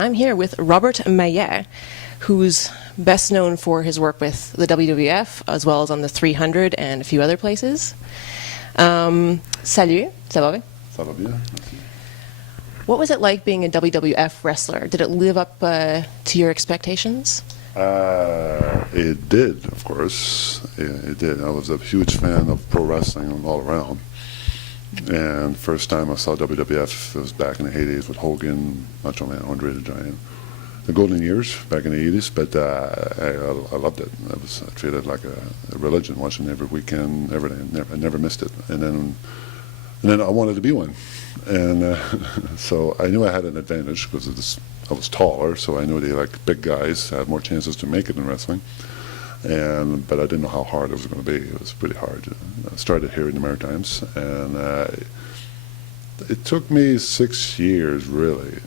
and I'm here with Robert Maillet, who's best known for his work with the WWF, as well as on the 300 and a few other places. Salut, ça va bien? Ça va bien, merci. What was it like being a WWF wrestler? Did it live up to your expectations? It did, of course. It did. I was a huge fan of pro wrestling all around. And first time I saw WWF, it was back in the 80s with Hogan, Macho Man, Andre the Giant. The golden years back in the 80s, but I loved it. I was treated like a religion, watching every weekend, every day. I never missed it. And then I wanted to be one. And so I knew I had an advantage because I was taller, so I knew like big guys had more chances to make it in wrestling. But I didn't know how hard it was going to be. It was pretty hard. I started here in the Maritimes, and it took me 6 years, really.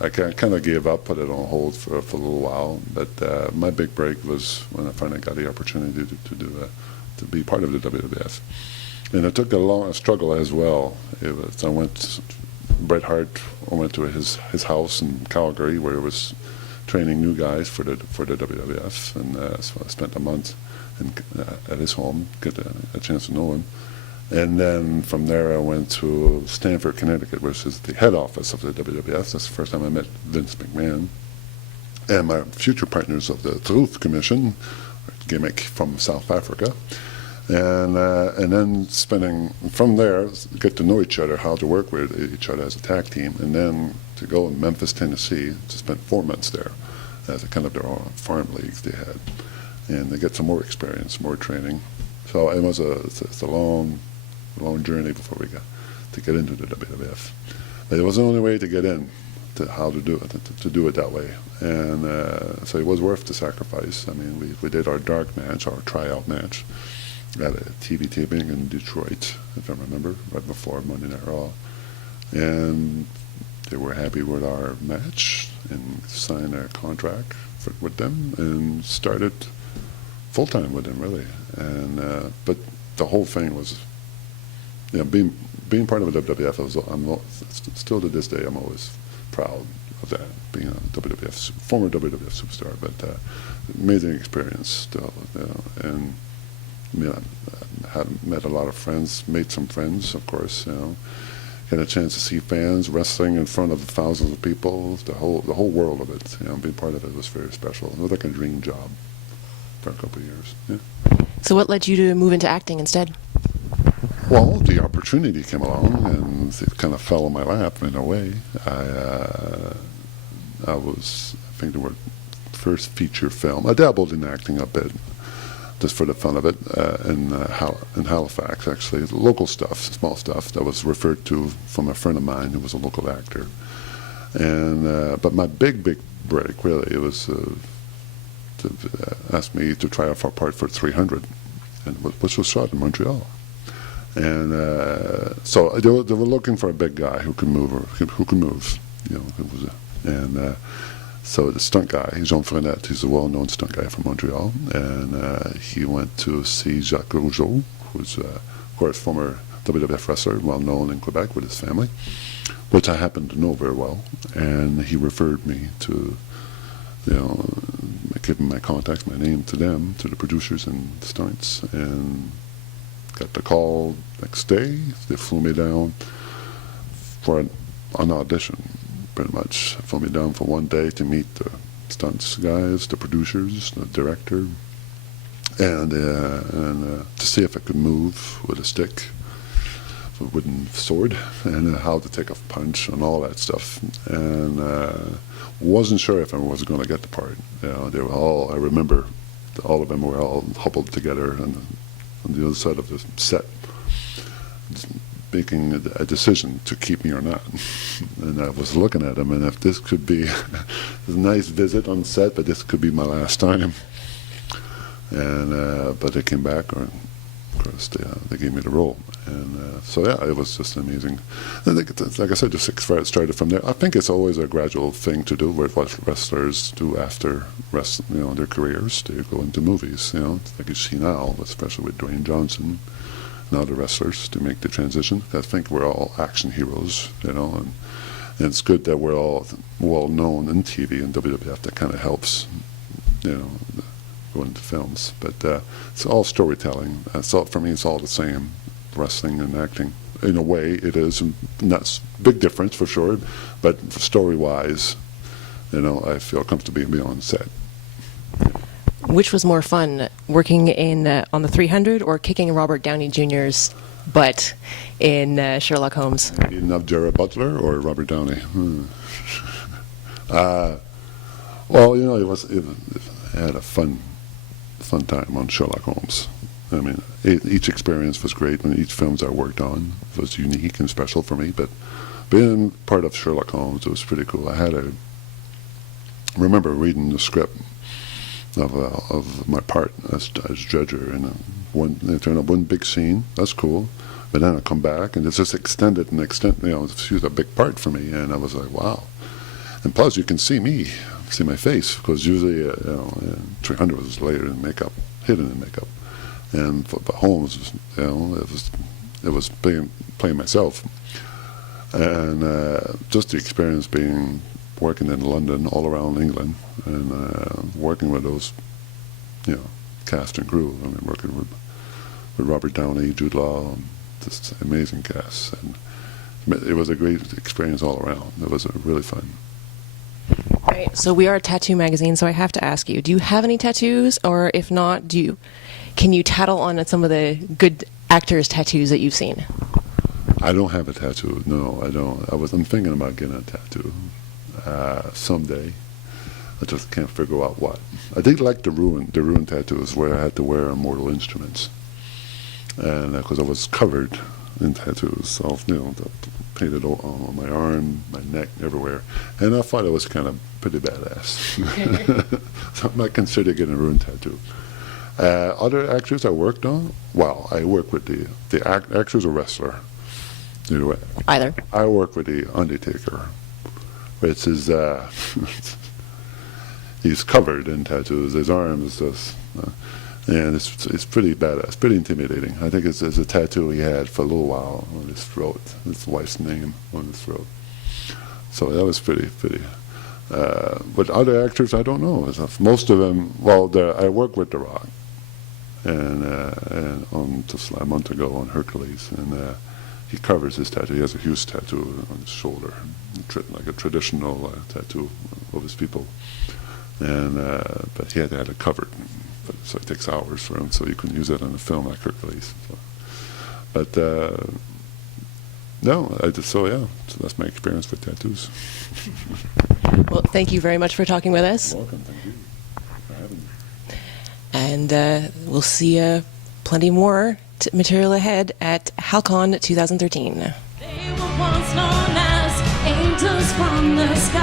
I kind of gave up, put it on hold for a little while, but my big break was when I finally got the opportunity to be part of the WWF. And it took a long struggle as well. I went, Bret Hart, I went to his house in Calgary where he was training new guys for the WWF, and so I spent a month at his home, get a chance to know him. And then from there I went to Stamford, Connecticut, which is the head office of the WWF. That's the first time I met Vince McMahon. And my future partners of the Truth Commission, gimmick from South Africa. And then from there, get to know each other, how to work with each other as a tag team, and then to go in Memphis, Tennessee, to spend 4 months there as a kind of their own farm leagues they had. And they get some more experience, more training. So it's a long journey before we got to get into the WWF. But it was the only way to get in, to how to do it, to do it that way. And so it was worth the sacrifice. I mean, we did our dark match, our tryout match, at a TV taping in Detroit, if I remember, right before Monday Night Raw. And they were happy with our match and signed a contract with them and started full-time with them, really. And but the whole thing was, being part of the WWF, still to this day, I'm always proud of that, being a former WWF superstar, but amazing experience still, and met a lot of friends, made some friends, of course, had a chance to see fans wrestling in front of thousands of people, the whole world of it, being part of it was very special. It was like a dream job for a couple of years. Yeah. So what led you to move into acting instead? Well, the opportunity came along, and it kind of fell in my lap in a way. I think the word first feature film. I dabbled in acting a bit, just for the fun of it, in Halifax, actually. Local stuff, small stuff, that was referred to from a friend of mine who was a local actor. And but my big break, really, it was to ask me to try out for a part for 300, which was shot in Montreal. And so they were looking for a big guy who could move, so the stunt guy, Jean Frenette, he's a well-known stunt guy from Montreal, and he went to see Jacques Rougeau, who's, of course, former WWF wrestler, well-known in Quebec with his family, which I happen to know very well, and he referred me to, giving my contacts, my name to them, to the producers and stunts, and got the call next day. They flew me down for an audition. Pretty much flew me down for one day to meet the stunts guys, the producers, the director, and to see if I could move with a stick, with a wooden sword, and how to take a punch and all that stuff. And wasn't sure if I was going to get the part. They were all, I remember, all of them were all huddled together on the other side of the set, making a decision to keep me or not. And I was looking at them, and if this could be a nice visit on set, but this could be my last time. And but they came back, or of course they gave me the role. And so yeah, it was just amazing. And like I said, just started from there. I think it's always a gradual thing to do with what wrestlers do after their careers. They go into movies, like you see now, especially with Dwayne Johnson. Now the wrestlers to make the transition. I think we're all action heroes, And it's good that we're all well known in TV and WWF. That kind of helps, go into films. But it's all storytelling. So for me, it's all the same, wrestling and acting. In a way, it is. Not big difference for sure, but story-wise, I feel comfortable being on set. Which was more fun, working on the 300 or kicking Robert Downey Jr.'s butt in Sherlock Holmes? Enough Jared Butler or Robert Downey? Well, it had a fun time on Sherlock Holmes. I mean, each experience was great, and each films I worked on was unique and special for me. But being part of Sherlock Holmes, it was pretty cool. I remember reading the script of my part as Dredger, and it turned up one big scene. That's cool. But then I come back, and it's just extended. She was a big part for me, and I was like, wow. And plus, you can see my face, because usually, 300 was later in makeup, hidden in makeup. And for Holmes, it was playing myself, and just the experience working in London, all around England, and working with those, cast and crew. I mean, working with Robert Downey, Jude Law, just amazing cast, and it was a great experience all around. It was really fun. Right. So we are a tattoo magazine, so I have to ask you: do you have any tattoos, or if not, can you tattle on some of the good actors' tattoos that you've seen? I don't have a tattoo. No, I don't. I'm thinking about getting a tattoo someday. I just can't figure out what. I did like the ruin tattoos where I had to wear Mortal Instruments, and because I was covered in tattoos, so painted on my arm, my neck, everywhere, and I thought it was kind of pretty badass. So I might consider getting a ruin tattoo. Other actors I worked on, I work with the actor's a wrestler. Either. I work with the Undertaker, which is he's covered in tattoos. His arm is just, and it's pretty badass, pretty intimidating. I think it's a tattoo he had for a little while on his throat, his wife's name on his throat. So that was pretty. But other actors, I don't know. Most of them, I work with The Rock, and on just a month ago on Hercules, and he covers his tattoo. He has a huge tattoo on his shoulder, like a traditional tattoo of his people, and but he had to have it covered. So it takes hours for him, so you can use it on a film like Hercules. So. But no, so that's my experience with tattoos. Well, thank you very much for talking with us. You're welcome, thank you for having me. And we'll see plenty more material ahead at Hal-Con 2013. They were once known as angels from the sky.